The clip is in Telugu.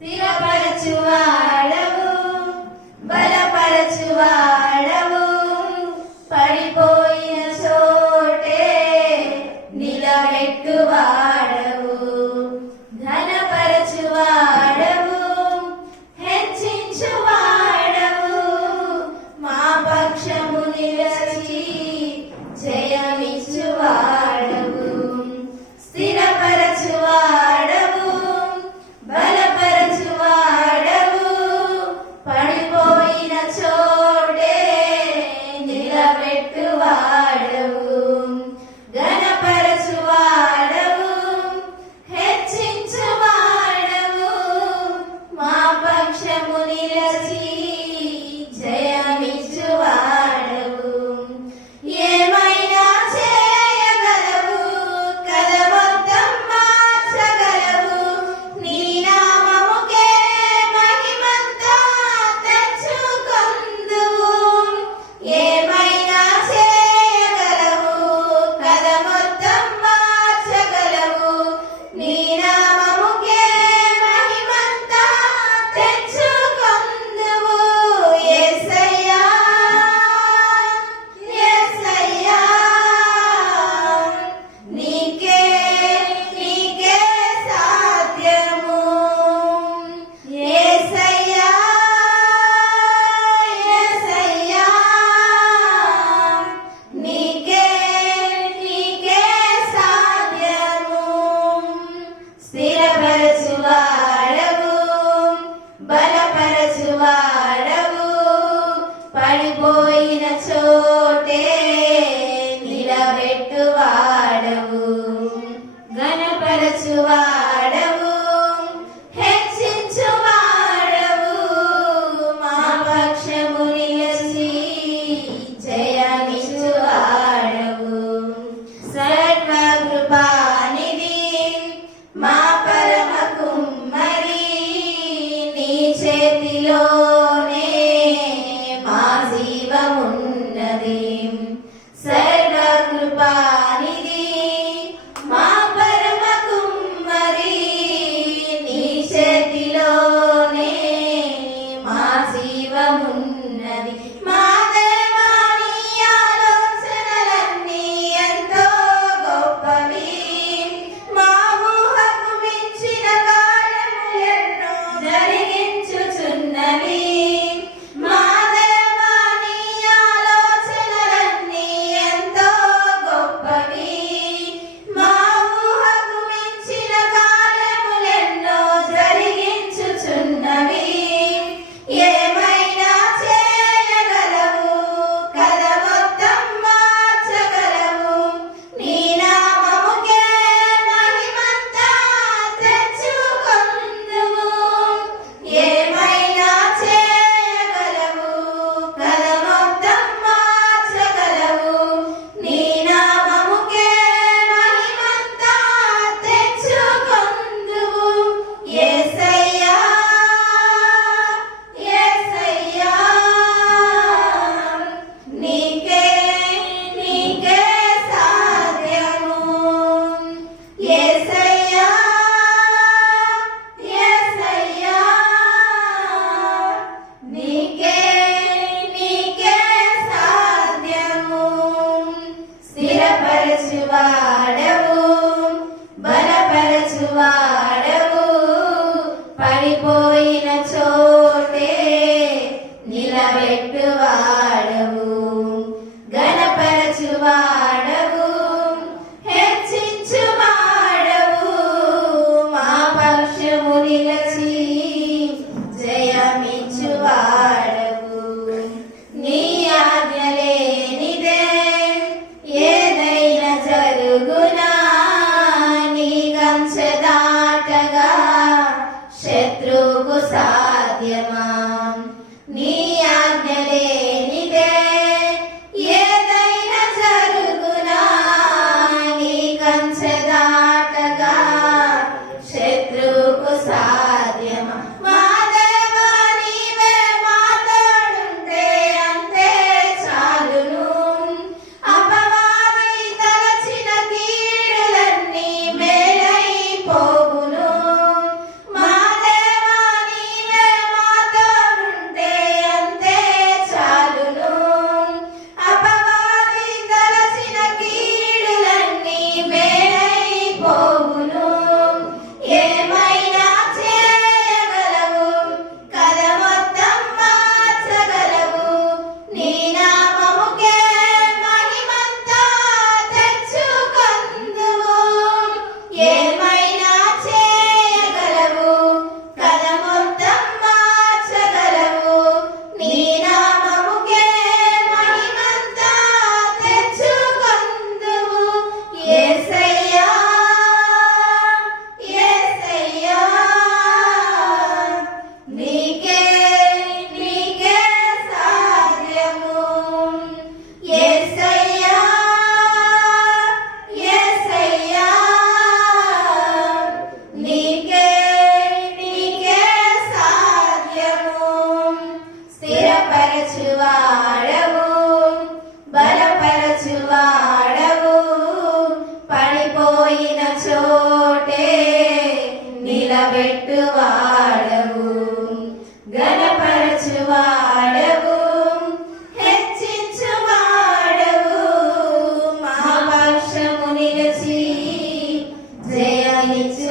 స్థిరపరచువాడవు, బలపరచువాడవు, పడిపోయిన చోటే నిలబెట్టువాడవు, ఘనపరచువాడవు, హెచ్చించువాడవు, మా పక్షము నిలచి జయమిచ్చువాడవు, స్థిరపరచువాడవు, బలపరచువాడవు, పడిపోయిన చోటే నిలబెట్టువాడవు, ఘనపరచువాడవు, హెచ్చించువాడవు, మా పక్షము నిలచి జయమిచ్చువాడవు. ఏమైనా చేయగలవు, కథ మొత్తం మార్చగలవు, నీ నామముకే మహిమంతా తెచ్చుకొందువు. ఏమైనా చేయగలవు, కథ మొత్తం మార్చగలవు, నీ నామముకే మహిమంతా తెచ్చుకొందువు. యేసయ్యా, యేసయ్యా, నీకే నీకే సాధ్యము. యేసయ్యా, యేసయ్యా, నీకే నీకే సాధ్యము. స్థిరపరచువాడవు, బలపరచువాడవు, పడిపోయిన చోటే నిలబెట్టువాడవు, ఘనపరచువాడవు, హెచ్చించువాడవు, మా పక్షము నిలచి జయమిచ్చువాడవు. సర్వకృపానిధి, మా పరమ కుమ్మరి, నీ చేతిలోనే మా జీవమున్నది. సర్వకృపానిధి, మా పరమ కుమ్మరి, నీ చేతిలోనే మా జీవమున్నది. మా దేవా, నీ ఆలోచనలన్నీ ఎంతో గొప్పవి, మా ఊహకు మించిన కార్యములు ఎన్నో జరిగించుచున్నవి. మా దేవా, నీ ఆలోచనలన్నీ ఎంతో గొప్పవి, మా ఊహకు మించిన కార్యములు ఎన్నో జరిగించుచున్నవి. ఏమైనా చేయగలవు, కథ మొత్తం మార్చగలవు, నీ నామముకే మహిమంతా తెచ్చుకొందువు. ఏమైనా చేయగలవు, కథ మొత్తం మార్చగలవు, నీ నామముకే మహిమంతా తెచ్చుకొందువు. యేసయ్యా, యేసయ్యా, నీకే నీకే సాధ్యము. యేసయ్యా, యేసయ్యా, నీకే నీకే సాధ్యము. స్థిరపరచువాడవు, బలపరచువాడవు, పడిపోయిన చోటే నిలబెట్టువాడవు, ఘనపరచువాడవు, హెచ్చించువాడవు, మా పక్షము నిలచి జయమిచ్చువాడవు. నీ ఆజ్ఞ లేనిదే ఏదైనా జరుగునా, నీ కంచె దాటగా శత్రువుకు సాధ్యమా. నీ ఆజ్ఞ లేనిదే ఏదైనా జరుగునా, నీ కంచె దాటగా శత్రువుకు సాధ్యమా. మా దేవా, నీవే మా తోడుంటే అంతే చాలును. అపవాది తలచిన కీడులన్నీ మేలైపోవును. మా దేవా, బలపరచువాడవు పడిపోయిన చోటే నిలబెట్టువాడవు గణపరచువాడవు హెచ్చించువాడవు మా పక్షము నిలిచి జయమిచ్చు